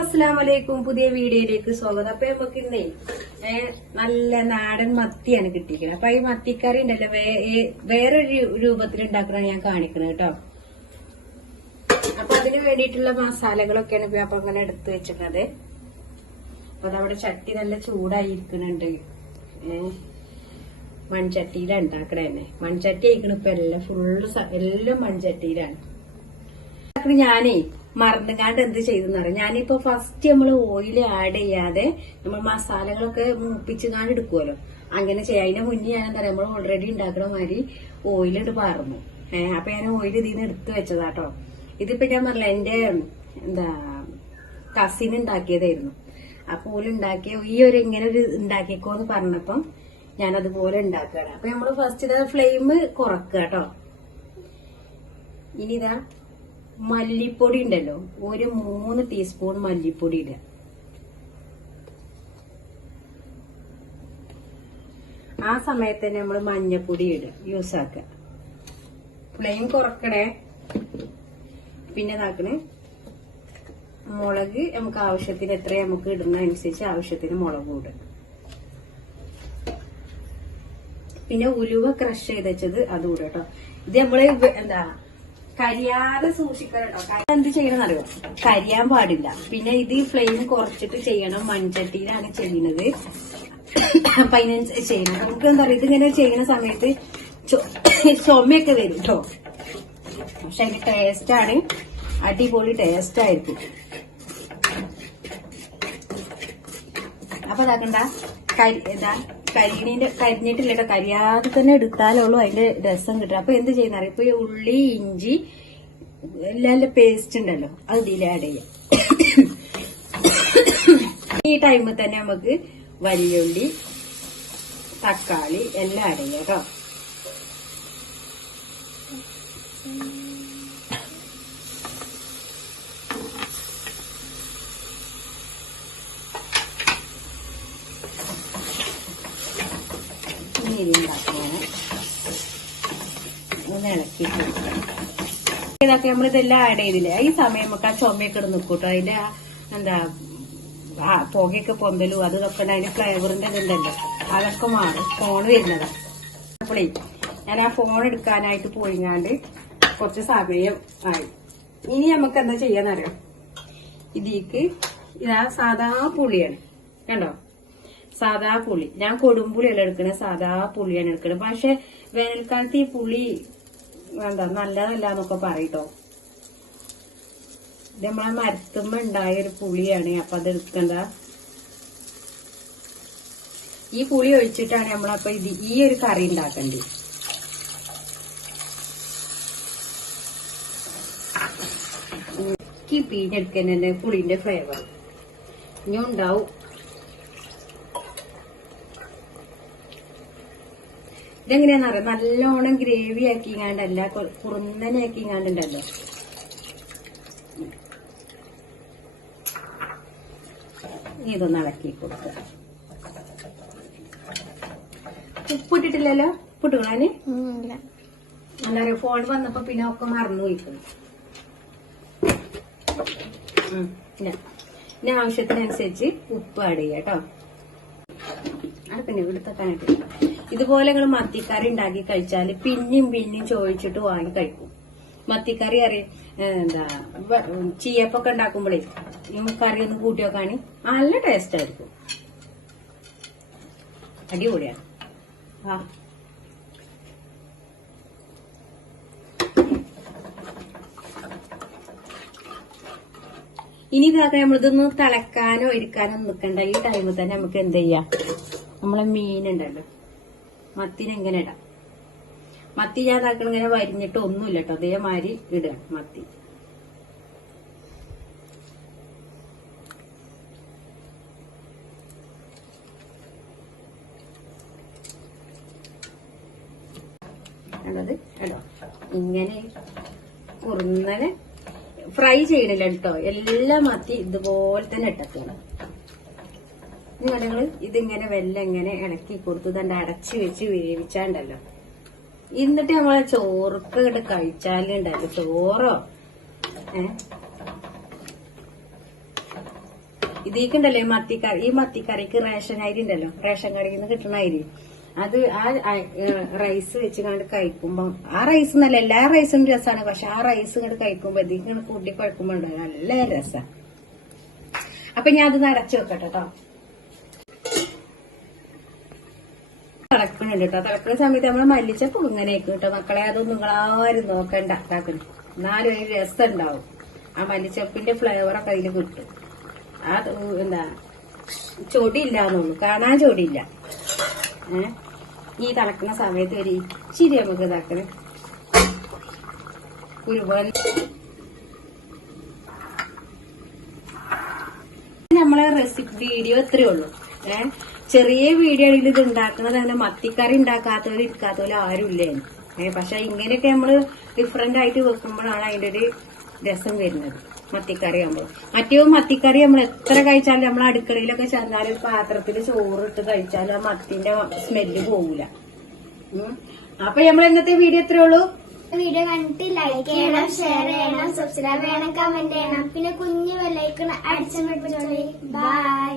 അസ്സലാമലൈക്കും പുതിയ വീഡിയോയിലേക്ക് സ്വാഗതം. അപ്പൊ നമുക്ക് ഇന്നേ നല്ല നാടൻ മത്തിയാണ് കിട്ടിയിരിക്കുന്നത്. അപ്പൊ ഈ മത്തിക്കറി ഉണ്ടല്ലോ വേറൊരു രൂപത്തിൽ ഉണ്ടാക്കണ ഞാൻ കാണിക്കണത് കേട്ടോ. അപ്പൊ അതിന് വേണ്ടിയിട്ടുള്ള മസാലകളൊക്കെയാണ് ഇപ്പൊ അപ്പൊ അങ്ങനെ എടുത്തു വെച്ചിട്ടുള്ളത്. അപ്പൊ അതവിടെ ചട്ടി നല്ല ചൂടായിരിക്കണുണ്ട് ഏ മൺചട്ടിയിലാണ് ഉണ്ടാക്കണേ തന്നെ മൺചട്ടി ആയിക്കണ ഇപ്പൊ എല്ലാം ഫുള്ള് എല്ലാം മൺചട്ടിയിലാണ്. ഞാനേ മറന്നുകാണ്ട് എന്ത് ചെയ്തെന്നറിയാം ഞാനിപ്പോ ഫസ്റ്റ് നമ്മൾ ഓയിൽ ആഡ് ചെയ്യാതെ നമ്മൾ മസാലകളൊക്കെ മൂപ്പിച്ചുകാണ്ട് എടുക്കുമല്ലോ അങ്ങനെ ചെയ്യാം. അതിന്റെ മുന്നേ ഞാൻ എന്താ പറയാ നമ്മൾ ഓൾറെഡി ഉണ്ടാക്കുന്ന മാതിരി ഓയിലിട്ട് പറഞ്ഞു ഏഹ് അപ്പൊ ഞാൻ ഓയിൽ ഇതിൽ നിന്ന് എടുത്തു വെച്ചതാട്ടോ ഇതിപ്പോ ഞാൻ പറഞ്ഞില്ല എന്റെ എന്താ കസിൻ ഉണ്ടാക്കിയതായിരുന്നു. അപ്പൊ ഓൽ ഉണ്ടാക്കിയ ഈ ഒരു ഇങ്ങനെ ഒരു ഉണ്ടാക്കിക്കോന്ന് പറഞ്ഞപ്പം ഞാൻ അതുപോലെ ഉണ്ടാക്കുകയാണ്. അപ്പൊ നമ്മൾ ഫസ്റ്റ് ഇതാ ഫ്ലെയിം കുറക്കുക കേട്ടോ ഇനി ഇതാ മല്ലിപ്പൊടി ഉണ്ടല്ലോ. ഒരു മൂന്ന് ടീസ്പൂൺ മല്ലിപ്പൊടി ഇടുക. ആ സമയത്ത് തന്നെ നമ്മൾ മഞ്ഞപ്പൊടി ഇടുക. യൂസ് ആക്കുക. ഫ്ലെയിം കുറക്കണേ. പിന്നെ ഇതാക്കണേ. മുളക് നമുക്ക് ആവശ്യത്തിന് എത്ര നമുക്ക് ഇടുന്ന അനുസരിച്ച് ആവശ്യത്തിന് മുളക് ഇടുക. പിന്നെ ഉലുവ ക്രഷ് ചെയ്ത് വെച്ചത് അതും കൂടെ കേട്ടോ ഇത് നമ്മൾ എന്താ കരിയാതെ സൂക്ഷിക്കണം എന്ത് ചെയ്യണം അറിയോ കരിയാൻ പാടില്ല. പിന്നെ ഇത് ഫ്ലെയിം കുറച്ചിട്ട് ചെയ്യണം. മൺചട്ടിയിലാണ് ചെയ്യുന്നത്. അപ്പൊ ചെയ്യണം. നമുക്ക് എന്താ പറയുക ഇതിങ്ങനെ ചെയ്യുന്ന സമയത്ത് ചുമയൊക്കെ വരും കേട്ടോ പക്ഷെ അതിന്റെ ടേസ്റ്റ് ആണ്. അടിപൊളി ടേസ്റ്റ് ആയിരിക്കും. അപ്പൊ ഇതാക്കണ്ട? ഇതാ കരിണീന്റെ കരിഞ്ഞിട്ടില്ല കേട്ടോ കരിയാതെ തന്നെ എടുത്താലുള്ളൂ അതിന്റെ രസം കിട്ടും അപ്പൊ എന്ത് ചെയ്യുന്ന അറിയാം ഇപ്പൊ ഈ ഉള്ളി ഇഞ്ചി എല്ലാം പേസ്റ്റ് ഉണ്ടല്ലോ അത് ഇതിൽ ആഡ് ചെയ്യാം. ഈ ടൈമിൽ തന്നെ നമുക്ക് വലിയുള്ളി തക്കാളി എല്ലാം ആഡ് ചെയ്യാം കേട്ടോ നീരി ഉണ്ടാക്കുകയാണ് ഒന്ന് ഇളക്കി. ഇതൊക്കെ നമ്മൾ ഇതെല്ലാം ആഡ് ചെയ്തില്ലേ? ഈ സമയം നമുക്ക് ആ ചുമയൊക്കെ ഇടുന്ന് നിൽക്കൂട്ടോ അതിന്റെ എന്താ പുകയൊക്കെ പൊന്തലും അത് ഇതൊക്കെ ഉണ്ട്. അതിന്റെ ഫ്ലേവറിന്റെ ഇതുണ്ടല്ലോ. അതൊക്കെ മാറും. ഫോൺ വരുന്നത്. അപ്പോഴേ ഞാൻ ആ ഫോൺ എടുക്കാനായിട്ട് പോയിങ്ങാണ്ട് കുറച്ച് സമയം ആയി. ഇനി നമുക്ക് എന്താ ചെയ്യാന്നറിയാം? ഇതിക്ക് ഇതാ സാധാ പുളിയാണ്. കണ്ടോ? സാധാ പുളി. ഞാൻ കൊടുമ്പുളിയല്ല എടുക്കണേ സാധാ പുളിയാണ് എടുക്കണത്. പക്ഷെ വേനൽക്കാലത്ത് ഈ പുളി എന്താ നല്ലതല്ല എന്നൊക്കെ പറയട്ടോ. ഇത് നമ്മളെ മരത്തുമ്പോ ഉണ്ടായ ഒരു പുളിയാണ് അപ്പൊ അത് എടുക്കണ്ട. ഈ പുളി ഒഴിച്ചിട്ടാണ് നമ്മളപ്പോ ഇത് ഈ ഒരു കറി ഉണ്ടാക്കേണ്ടത് ഈ പീഞ്ഞെടുക്കാൻ തന്നെ പുളിന്റെ ഫ്ലേവർ ഇനി ഉണ്ടാവും ഇതെങ്ങനെയാണെന്നറിയാം നല്ലോണം ഗ്രേവി ആക്കിങ്ങാണ്ടല്ല കുറുന്നനെ ആക്കിങ്ങാണ്ടുണ്ടല്ലോ. ഇതൊന്ന് ഇളക്കി കൊടുക്കുക ഉപ്പിട്ടിട്ടില്ലല്ലോ? ഉപ്പിട്ടുകളാന് എന്താ പറയാ ഫോൺ വന്നപ്പോ പിന്നെ ഒക്കെ മറന്നു പോയിക്കുന്നു ഇനി ആവശ്യത്തിനനുസരിച്ച് ഉപ്പ് ആഡ് ചെയ്യാം കേട്ടോ. അത് പിന്നെ ഇവിടുത്തെ ഇതുപോലെ നിങ്ങൾ മത്തിക്കറി ഉണ്ടാക്കി കഴിച്ചാൽ പിന്നെയും പിന്നെയും ചോദിച്ചിട്ട് വാങ്ങി കഴിക്കും. മത്തിക്കറി അറിയാം എന്താ ചീയപ്പൊക്കെ ഉണ്ടാക്കുമ്പോഴേ കറി ഒന്ന് കൂട്ടി വെക്കാണ് നല്ല ടേസ്റ്റ് ആയിരിക്കും. അടിപൊളിയാണ് ആ. ഇനി ഇതാക്കാൻ നമ്മളിതൊന്ന് തിളക്കാനോ ഇരിക്കാനോ നിൽക്കണ്ട ഈ ടൈമിൽ തന്നെ നമുക്ക് എന്ത് ചെയ്യാം? നമ്മളെ മീനുണ്ടല്ലോ മത്തിനെ എങ്ങനെ ഇടാം. മത്തി ഞാൻ ഇതാക്കണ ഇങ്ങനെ വരിഞ്ഞിട്ട് ഒന്നുമില്ല കേട്ടോ. അതേമാതിരി ഇടുക മത്തി. ഇങ്ങനെ കുറുന്നനെ ഫ്രൈ ചെയ്യണില്ല കേട്ടോ. എല്ലാ മത്തി ഇതുപോലെ തന്നെ ഇട്ടക്കണം. നിങ്ങൾ ഇതിങ്ങനെ വെല്ലം ഇങ്ങനെ ഇളക്കി കൊടുത്ത് തന്നെ അടച്ചു വെച്ച് വേവിച്ചാണ്ടല്ലോ. എന്നിട്ട് നമ്മളെ ചോർക്ക് ഇങ്ങോട്ട് കഴിച്ചാലുണ്ടല്ലോ ചോറോ? ഏ? ഇതിക്കുണ്ടല്ലോ ഈ മത്തിക്കറി ഈ മത്തിക്കറിക്ക് റേഷൻ അരി ഉണ്ടല്ലോ റേഷൻ കടയിൽ നിന്ന് കിട്ടുന്ന അരി. അത് ആ റൈസ് വെച്ച് കണ്ട് കഴിക്കുമ്പോ ആ റൈസ് നല്ല എല്ലാ റൈസും രസമാണ് പക്ഷെ ആ റൈസ് കണ്ട് കഴിക്കുമ്പോ ഇതിങ്ങനെ കൂട്ടി കഴിക്കുമ്പോ ഉണ്ടല്ലോ നല്ല രസാ. അപ്പൊ ഞാൻ അത് അടച്ചു വെക്കട്ടെ തിളക്കണുണ്ട് കേട്ടോ തിളക്കുന്ന സമയത്ത് നമ്മൾ മല്ലിച്ചപ്പ് ഇങ്ങനെ കേട്ടോ മക്കളെ അതൊന്നും നിങ്ങളാരും നോക്കണ്ട. കാക്കണം എന്നാലും ഒരു രസം ഉണ്ടാവും ആ മല്ലിച്ചപ്പിന്റെ ഫ്ലേവറൊക്കെ അതിൽ കിട്ടും. ആ എന്താ ചൊടിയില്ല എന്നുള്ളൂ കാണാൻ ചൊടിയില്ല. ഈ തിളക്കുന്ന സമയത്ത് ഒരു ഇച്ചിരി നമുക്ക് ഇതാക്കണേ. കുരുമുളക് നമ്മളെ റെസിപ്പി വീഡിയോ ഇത്രയേ ഉള്ളൂ. ഏ? ചെറിയ വീഡിയോ ആണെങ്കിൽ ഇത് ഉണ്ടാക്കുന്നത് അങ്ങനെ മത്തിക്കറി ഉണ്ടാക്കാത്തവരും ഇരിക്കാത്തവരും ആരും ഇല്ലേ? ഏ പക്ഷെ ഇങ്ങനെയൊക്കെ നമ്മൾ ഡിഫറെന്റ് ആയിട്ട് വെക്കുമ്പോഴാണ് അതിന്റെ ഒരു രസം വരുന്നത്. മത്തിക്കറി ആകുമ്പോൾ മറ്റേ മത്തിക്കറി നമ്മൾ എത്ര കഴിച്ചാലും നമ്മൾ അടുക്കളയിലൊക്കെ ചെന്നാൽ പാത്രത്തിൽ ചോറ് ഇട്ട് കഴിച്ചാലും ആ മത്തിന്റെ സ്മെല്ല് പോകൂല ഉം. അപ്പൊ നമ്മൾ ഇന്നത്തെ വീഡിയോ എത്രയേ ഉള്ളൂ. വീഡിയോ കണ്ടിട്ട് ലൈക്ക് ചെയ്യണം ഷെയർ ചെയ്യണം സബ്സ്ക്രൈബ് ചെയ്യണം കമന്റ് ചെയ്യണം. പിന്നെ കുഞ്ഞു വെല്ലൈക്കൺ അടിച്ചു ബൈ